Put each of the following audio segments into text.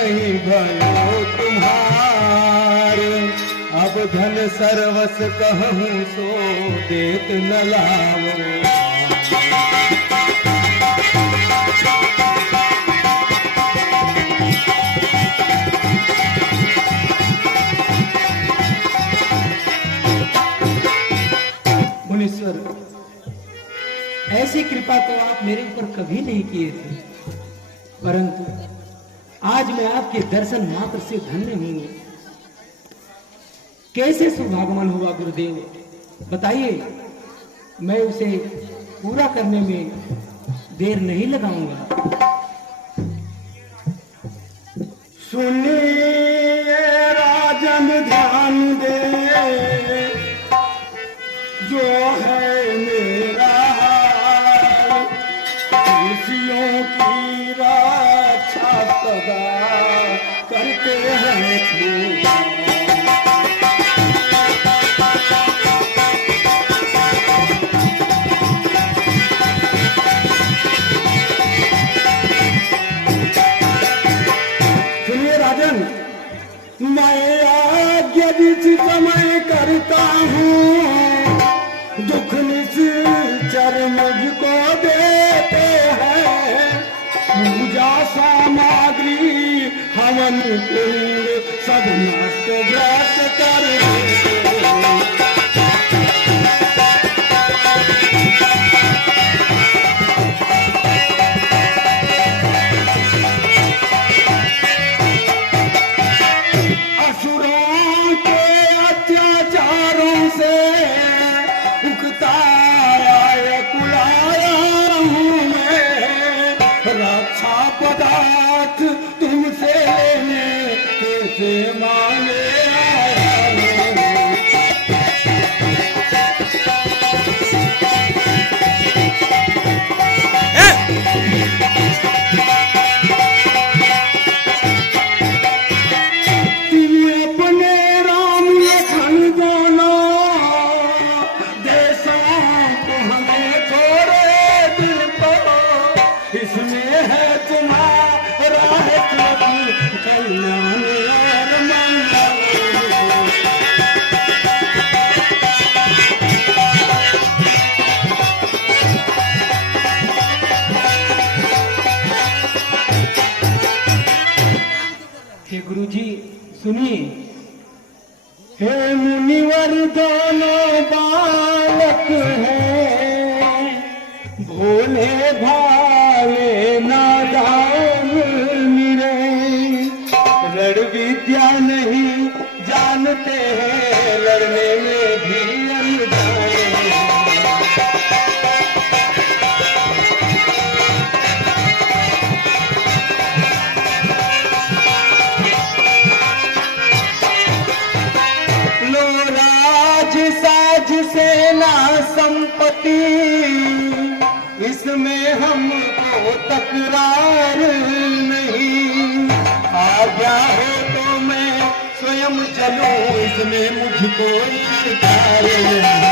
नहीं भयो तुम्हार। अब धन सर्वस कहूँ सो देत न लावो। मुनीश्वर, ऐसी कृपा तो आप मेरे ऊपर कभी नहीं किए थे, परंतु आज मैं आपके दर्शन मात्र से धन्य हूं। कैसे शुभागमन हुआ गुरुदेव, बताइए, मैं उसे पूरा करने में देर नहीं लगाऊंगा। सुनिए राजन ध्यान दे, जो है मेरा खुशियों की रक्षा सदा करते हैं। सुनिए राजन, मैं आज्ञा समय करता हूँ, दुख निश्चर मुझको देते हैं। पूजा सामग्री हवन कुंड सब नष्ट भ्रष्ट कर देते हैं। असुरों के अत्याचारों से उकता आया कुलाया हूँ मैं। रक्षा पदार्थ तुमसे लेने कैसे मांगे आया हूँ। इसमें है तुम्हारा कल्याण और मंगल। हे गुरुजी सुनिए। हे मुनिवर दोनों बालक हैं, भोले भाले नादान निरे। रण विद्या नहीं जानते हैं, लड़ने में भी अनजान हैं। लो राज साज सेना संपत्ति, इसमें हमको तकरार नहीं। आज्ञा हो तो मैं स्वयं चलूं, इसमें मुझको इनकार नहीं।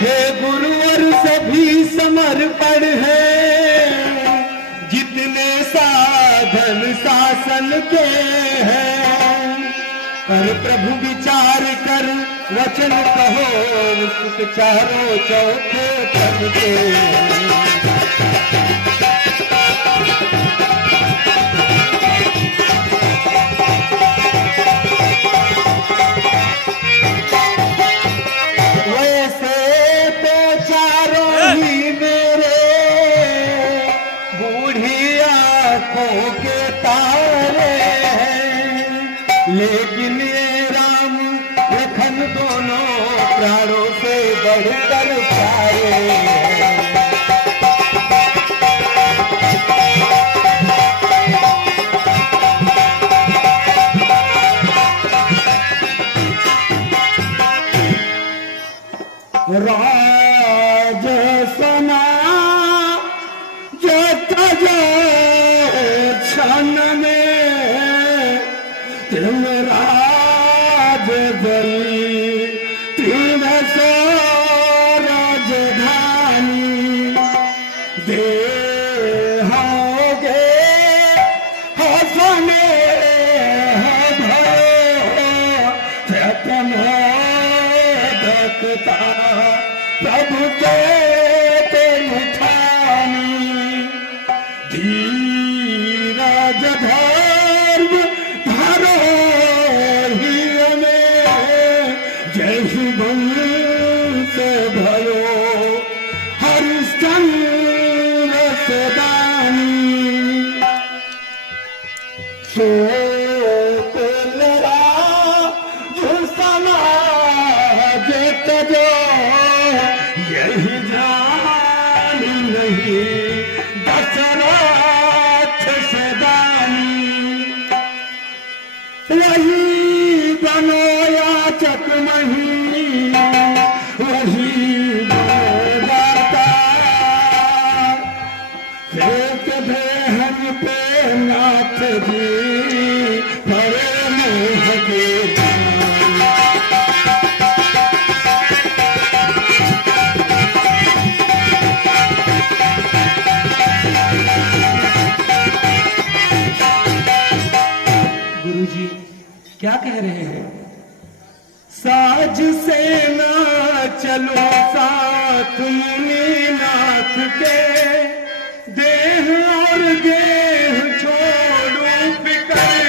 हे गुरुवर सभी समर्पण है, जितने साधन शासन के हैं। पर प्रभु विचार कर वचन कहो, सुख चारों चौथे पद के। वैसे तो चारों ही मेरे बूढ़ी आंखों के तारे हैं, लेकिन ये राम लखन दोनों प्राणों से बढ़कर प्यारे हैं। राज सना जो तजो क्षण में, तुम राज जली तीन सौ राजधानी दे होगे हसने भयो चेतन दखता प्रभु के मिठानी धीरज धर्म धरो ही में जय वंश भयो हरिश्चंद्र सदानी सो जो यही जान नहीं दशरथ सदानी वही बनो याचक मही वही दाता फेंक दे हम पे नाथ जी परे मोह के क्या कह रहे हैं? साज से ना चलो साथ मुनीनाथ के देह और गेह छोड़ो फिकर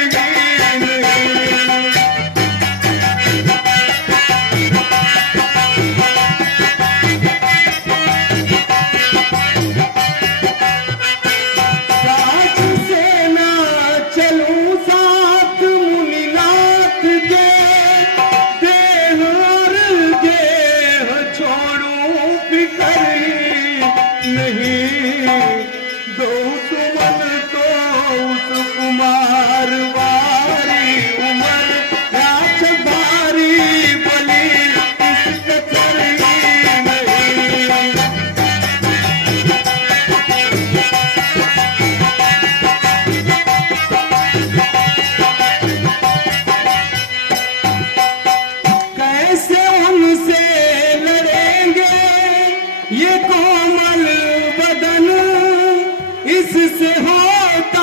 इससे होता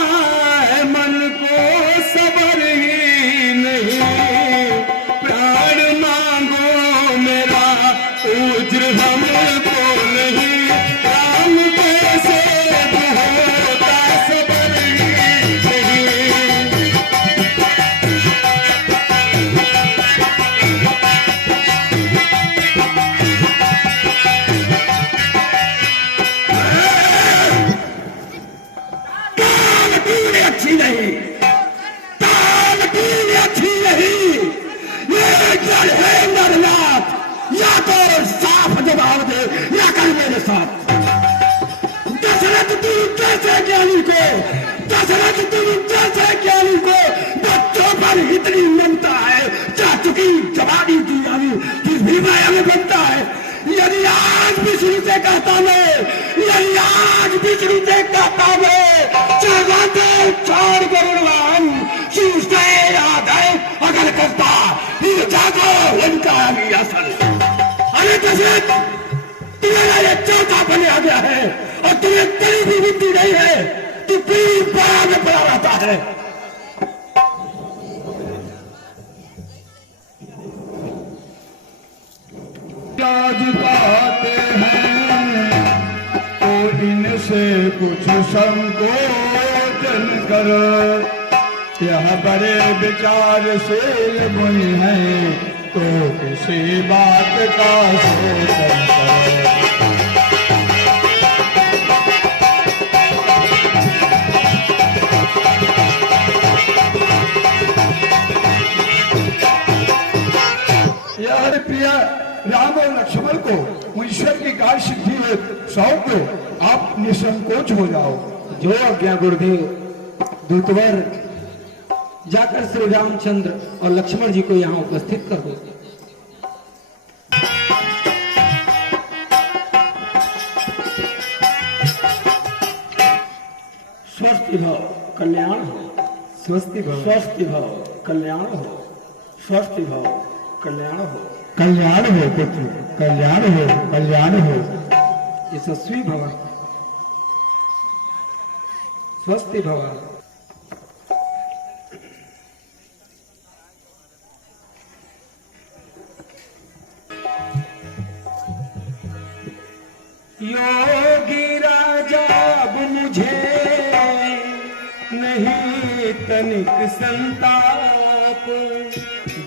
है मन को सबर ही नहीं प्राण मांगो मेरा उज्र हमको नहीं राम कैसे होता सबर ही नहीं अच्छी नहीं ताल भी अच्छी नहीं ये जड़ है नरनाथ या तो साफ जवाब दे या कर मेरे साथ दशरथ तू जैसे ज्ञानी को दशरथ तू जैसे ज्ञानी को बच्चों पर इतनी ममता है चाचुकी जवानी दी अभी किस भी माया में बनता है यदि आज विष्णु से कहता मैं यदि आज विष्णु से कहता मैं चार गरुड़वान सूझते याद है अगर करता फिर जागो इनका अभी असल अरे दशरथ तुम्हारा ये चौथा बने आ गया है और तुम्हें कहीं भी बुद्धि नहीं है तू पीर पड़ा में पड़ा रहता है आज पाते हैं तो इनसे कुछ संकोचन कर यह बड़े विचारशील मुनि हैं तो किसी बात का शोषण कर यार प्रिया राम और लक्ष्मण को ईश्वर की कार्य सिद्धि में सौंप दो आप निसंकोच हो जाओ जो आज्ञा गुरुदेव दूतवर जाकर श्री रामचंद्र और लक्ष्मण जी को यहाँ उपस्थित कर दो स्वस्थ भाव कल्याण हो स्वस्ति भव स्वस्थ भाव कल्याण हो स्वस्थ भाव कल्याण हो, कल्याण हो पुत्र, कल्याण हो, कल्याण हो। यशस्वी भव, स्वस्ति भव। योगी राजा अब मुझे नहीं तनिक संताप,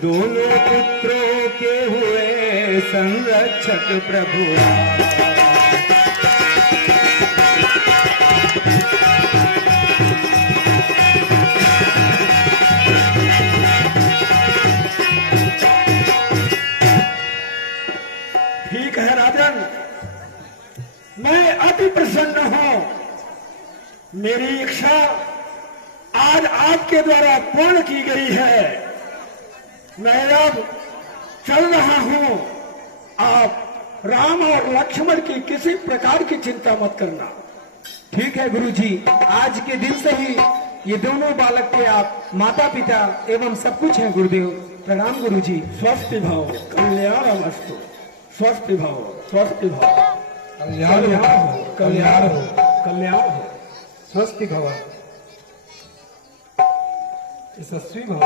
दोनों पुत्रों के हुए संरक्षक प्रभु ठीक है राजन, मैं अति प्रसन्न हूं। मेरी इच्छा आज आपके द्वारा पूर्ण की गई है। मैं अब चल रहा हूं। आप राम और लक्ष्मण की किसी प्रकार की चिंता मत करना। ठीक है गुरुजी, आज के दिन से ही ये दोनों बालक के आप माता पिता एवं सब कुछ हैं गुरुदेव। प्रणाम गुरुजी। स्वस्थ भाव, कल्याण वस्तु, स्वस्थ भाव, स्वस्थ भाव, कल्याण हो, कल्याण हो, कल्याण हो, स्वस्थ भव, यशस्वी भव।